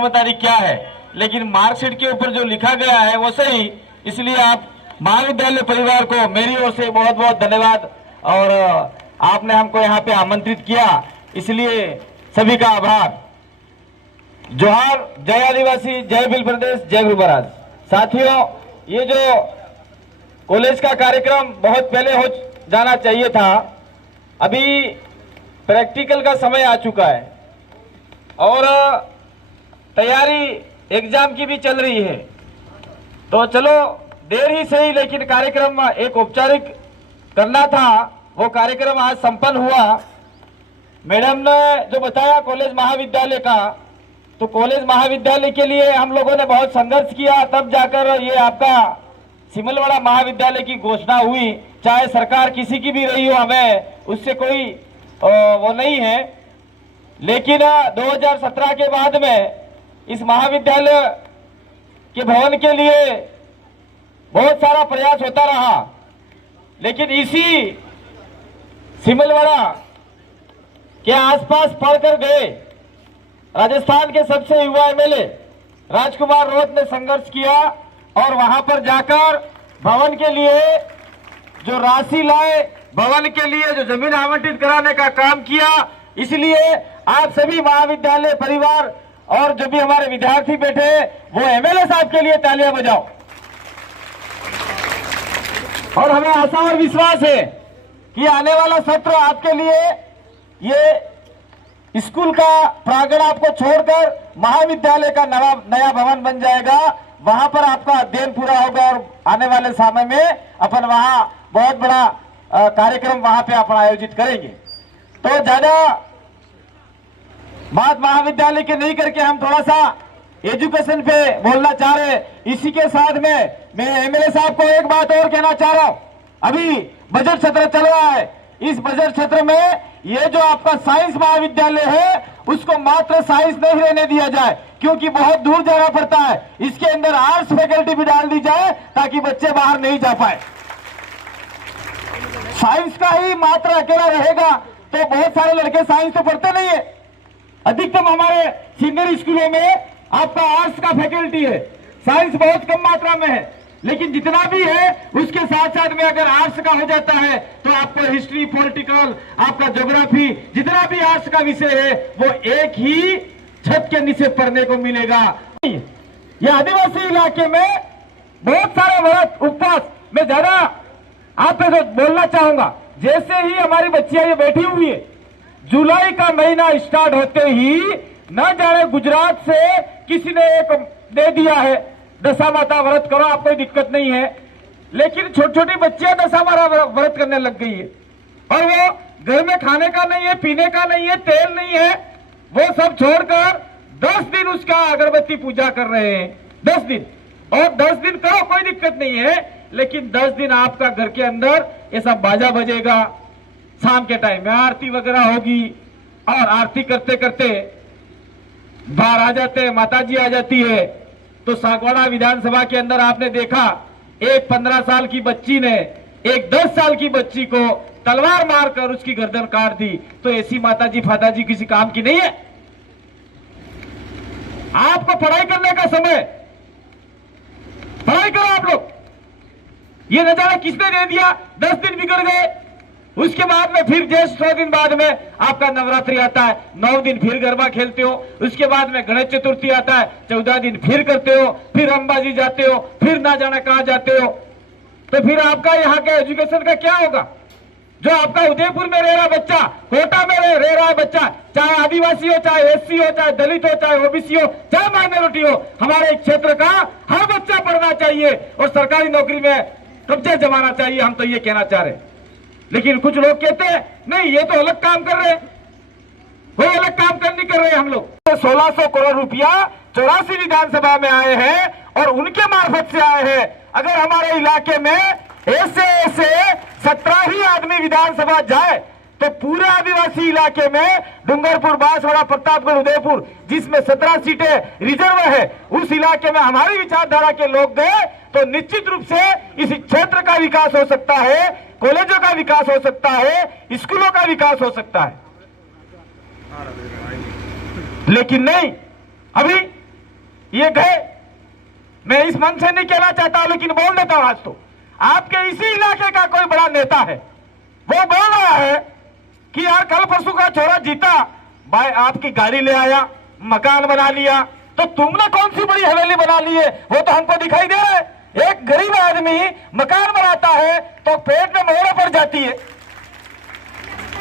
जन्म तारीख क्या है, लेकिन मार्कशीट के ऊपर जो लिखा गया है वो सही। इसलिए आप महाविद्यालय परिवार को मेरी ओर से बहुत बहुत धन्यवाद, और आपने हमको यहाँ पे आमंत्रित किया, इसलिए सभी का आभार। जोहार, जय आदिवासी, जय भील प्रदेश, जय गुरु महाराज। साथियों, ये जो कॉलेज का कार्यक्रम बहुत पहले हो जाना चाहिए था, अभी प्रैक्टिकल का समय आ चुका है और तैयारी एग्जाम की भी चल रही है, तो चलो देर ही सही, लेकिन कार्यक्रम एक औपचारिक करना था, वो कार्यक्रम आज संपन्न हुआ। मैडम ने जो बताया कॉलेज महाविद्यालय का, तो कॉलेज महाविद्यालय के लिए हम लोगों ने बहुत संघर्ष किया, तब जाकर ये आपका सिमलवाड़ा महाविद्यालय की घोषणा हुई। चाहे सरकार किसी की भी रही हो, हमें उससे कोई वो नहीं है, लेकिन 2017 के बाद में इस महाविद्यालय के भवन के लिए बहुत सारा प्रयास होता रहा, लेकिन इसी सिमलवाड़ा के आसपास पढ़कर गए राजस्थान के सबसे युवा एमएलए राजकुमार रोत ने संघर्ष किया और वहां पर जाकर भवन के लिए जो राशि लाए, भवन के लिए जो जमीन आवंटित कराने का काम किया। इसलिए आप सभी महाविद्यालय परिवार और जो भी हमारे विद्यार्थी बैठे, वो एमएलए साहब के लिए तालियां बजाओ। और हमें आशा और विश्वास है कि आने वाला सत्र आपके लिए ये स्कूल का प्रांगण आपको छोड़कर महाविद्यालय का नया भवन बन जाएगा। वहां पर आपका अध्ययन पूरा होगा और आने वाले समय में अपन वहां बहुत बड़ा कार्यक्रम वहां पे अपन आयोजित करेंगे। तो ज्यादा बात महाविद्यालय के नहीं करके हम थोड़ा सा एजुकेशन पे बोलना चाह रहे हैं। इसी के साथ में मैं एमएलए साहब को एक बात और कहना चाह रहा हूं। अभी बजट सत्र चल रहा है, इस बजट सत्र में ये जो आपका साइंस महाविद्यालय है, उसको मात्र साइंस नहीं रहने दिया जाए, क्योंकि बहुत दूर जाना पड़ता है। इसके अंदर आर्ट्स फैकल्टी भी डाल दी जाए ताकि बच्चे बाहर नहीं जा पाए। साइंस का ही मात्र अकेला रहेगा तो बहुत सारे लड़के साइंस तो पढ़ते नहीं है। अधिकतम हमारे सीनियर स्कूलों में आपका आर्ट्स का फैकल्टी है, साइंस बहुत कम मात्रा में है। लेकिन जितना भी है उसके साथ साथ में अगर आर्ट्स का हो जाता है तो आपको हिस्ट्री, पॉलिटिकल, आपका ज्योग्राफी, जितना भी आर्ट्स का विषय है वो एक ही छत के नीचे पढ़ने को मिलेगा। ये आदिवासी इलाके में बहुत सारे व्रत उपवास, मैं ज्यादा आप बोलना चाहूंगा। जैसे ही हमारी बच्चियां ये बैठी हुई है, जुलाई का महीना स्टार्ट होते ही न जाने गुजरात से किसी ने एक दे दिया है, दशा माता व्रत करो, आप कोई दिक्कत नहीं है। लेकिन छोटी छोटी बच्चियां दशा माता व्रत करने लग गई है और वो घर में खाने का नहीं है, पीने का नहीं है, तेल नहीं है, वो सब छोड़कर 10 दिन उसका अगरबत्ती पूजा कर रहे हैं। 10 दिन, और 10 दिन करो कोई दिक्कत नहीं है, लेकिन 10 दिन आपका घर के अंदर ऐसा बाजा बजेगा, शाम के टाइम में आरती वगैरह होगी और आरती करते करते बाहर आ जाते हैं, माताजी आ जाती है। तो सागवाड़ा विधानसभा के अंदर आपने देखा एक 15 साल की बच्ची ने एक 10 साल की बच्ची को तलवार मारकर उसकी गर्दन काट दी। तो ऐसी माताजी फाताजी किसी काम की नहीं है। आपको पढ़ाई करने का समय, पढ़ाई करो आप लोग। ये न जाने किसने दे दिया, 10 दिन बिगड़ गए। उसके बाद में फिर ज्येष्ठ 100 दिन बाद में आपका नवरात्रि आता है, 9 दिन फिर गरबा खेलते हो। उसके बाद में गणेश चतुर्थी आता है, 14 दिन फिर करते हो, फिर अंबाजी जाते हो, फिर ना जाना कहां जाते हो। तो फिर आपका यहाँ के एजुकेशन का क्या होगा? जो आपका उदयपुर में रह रहा बच्चा, कोटा में रह रहा है बच्चा, चाहे आदिवासी हो, चाहे एससी हो, चाहे दलित हो, चाहे ओबीसी हो, चाहे माइनॉरिटी हो, हमारे क्षेत्र का हर बच्चा पढ़ना चाहिए और सरकारी नौकरी में कब्जा जमाना चाहिए। हम तो ये कहना चाह रहे हैं। लेकिन कुछ लोग कहते हैं नहीं, ये तो अलग काम कर रहे हैं। कोई अलग काम नहीं कर रहे हैं हम लोग। 1600 करोड़ रुपया 84 विधानसभा में आए हैं और उनके मार्फत से आए हैं। अगर हमारे इलाके में ऐसे 17 ही आदमी विधानसभा जाए तो पूरे आदिवासी इलाके में डूंगरपुर, बांसवाड़ा, प्रतापगढ़, उदयपुर, जिसमें 17 सीटें रिजर्व है, उस इलाके में हमारी विचारधारा के लोग गए तो निश्चित रूप से इस क्षेत्र का विकास हो सकता है, कॉलेजों का विकास हो सकता है, स्कूलों का विकास हो सकता है। लेकिन नहीं, अभी ये गए। मैं इस मन से नहीं कहना चाहता लेकिन बोल देता हूं, आज तो आपके इसी इलाके का कोई बड़ा नेता है, वो बोल रहा है कि यार कल परसों का छोरा जीता, भाई आपकी गाड़ी ले आया, मकान बना लिया, तो तुमने कौन सी बड़ी हवेली बना ली है, वो तो हमको दिखाई दे रहा है। एक गरीब आदमी मकान बनाता है तो पेट में मोहरा पड़ जाती है।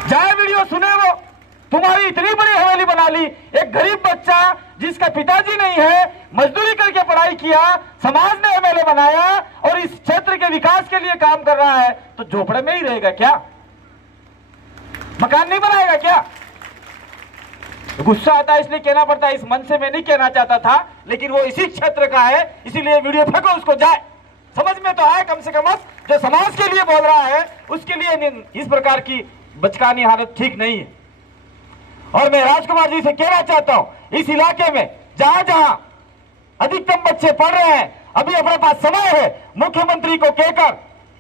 जाए वीडियो सुने वो, तुम्हारी इतनी बड़ी हवेली बना ली। एक गरीब बच्चा जिसका पिताजी नहीं है, मजदूरी करके पढ़ाई किया, समाज ने एमएलए बनाया और इस क्षेत्र के विकास के लिए काम कर रहा है, तो झोपड़े में ही रहेगा क्या? मकान नहीं बनाएगा क्या? गुस्सा आता है इसलिए कहना पड़ता है, इस मन से मैं नहीं कहना चाहता था, लेकिन वो इसी क्षेत्र का है, इसीलिए वीडियो फेंको, उसको जाए समझ में तो आए कम से कम। जो समाज के लिए बोल रहा है उसके लिए इस प्रकार की बचकानी हालत ठीक नहीं है। और मैं राजकुमार जी से कहना चाहता हूं, इस इलाके में जहां जहां अधिकतम बच्चे पढ़ रहे हैं, अभी अपने पास समय है मुख्यमंत्री को कहकर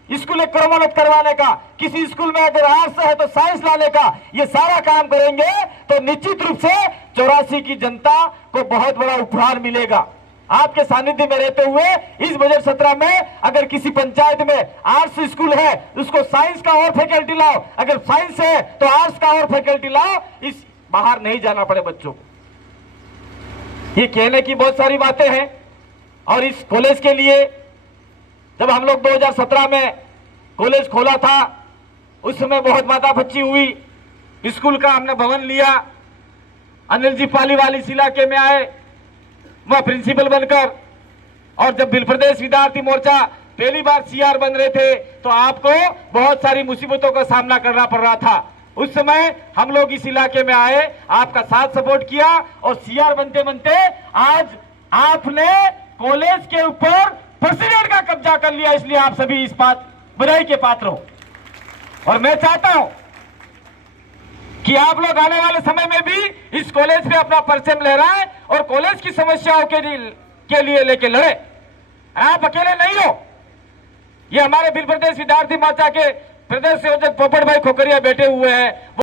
स्कूल क्रमोन्नत करवाने का, किसी स्कूल में अगर आर्ट्स है तो साइंस लाने का, ये सारा काम करेंगे तो निश्चित रूप से 84 की जनता को बहुत बड़ा उपहार मिलेगा। आपके सानिध्य में रहते हुए इस बजट सत्र में अगर किसी पंचायत में आर्ट्स स्कूल है, उसको साइंस का और फैकल्टी लाओ, अगर साइंस है तो आर्ट्स का और फैकल्टी लाओ, इस बाहर नहीं जाना पड़े बच्चों को। ये कहने की बहुत सारी बातें हैं। और इस कॉलेज के लिए जब हम लोग 2017 में कॉलेज खोला था, उस समय बहुत माथापच्ची हुई। स्कूल का हमने भवन लिया, अनिल जी पालीवाल इस इलाके में आए, वह प्रिंसिपल बनकर, और जब बिल प्रदेश विद्यार्थी मोर्चा पहली बार सीआर बन रहे थे तो आपको बहुत सारी मुसीबतों का सामना करना पड़ रहा था। उस समय हम लोग इस इलाके में आए, आपका साथ सपोर्ट किया और सीआर बनते बनते आज आपने कॉलेज के ऊपर प्रेसिडेंट का कब्जा कर लिया। इसलिए आप सभी इस बात बधाई के पात्र हो। और मैं चाहता हूं कि आप लोग आने वाले समय में भी इस कॉलेज पे अपना परचम लहराएं और कॉलेज की समस्याओं के लिए लेके लड़े। आप अकेले नहीं हो। ये हमारे बिल प्रदेश विद्यार्थी मोर्चा के प्रदेश संयोजक पोपट भाई खोकरिया बैठे हुए हैं।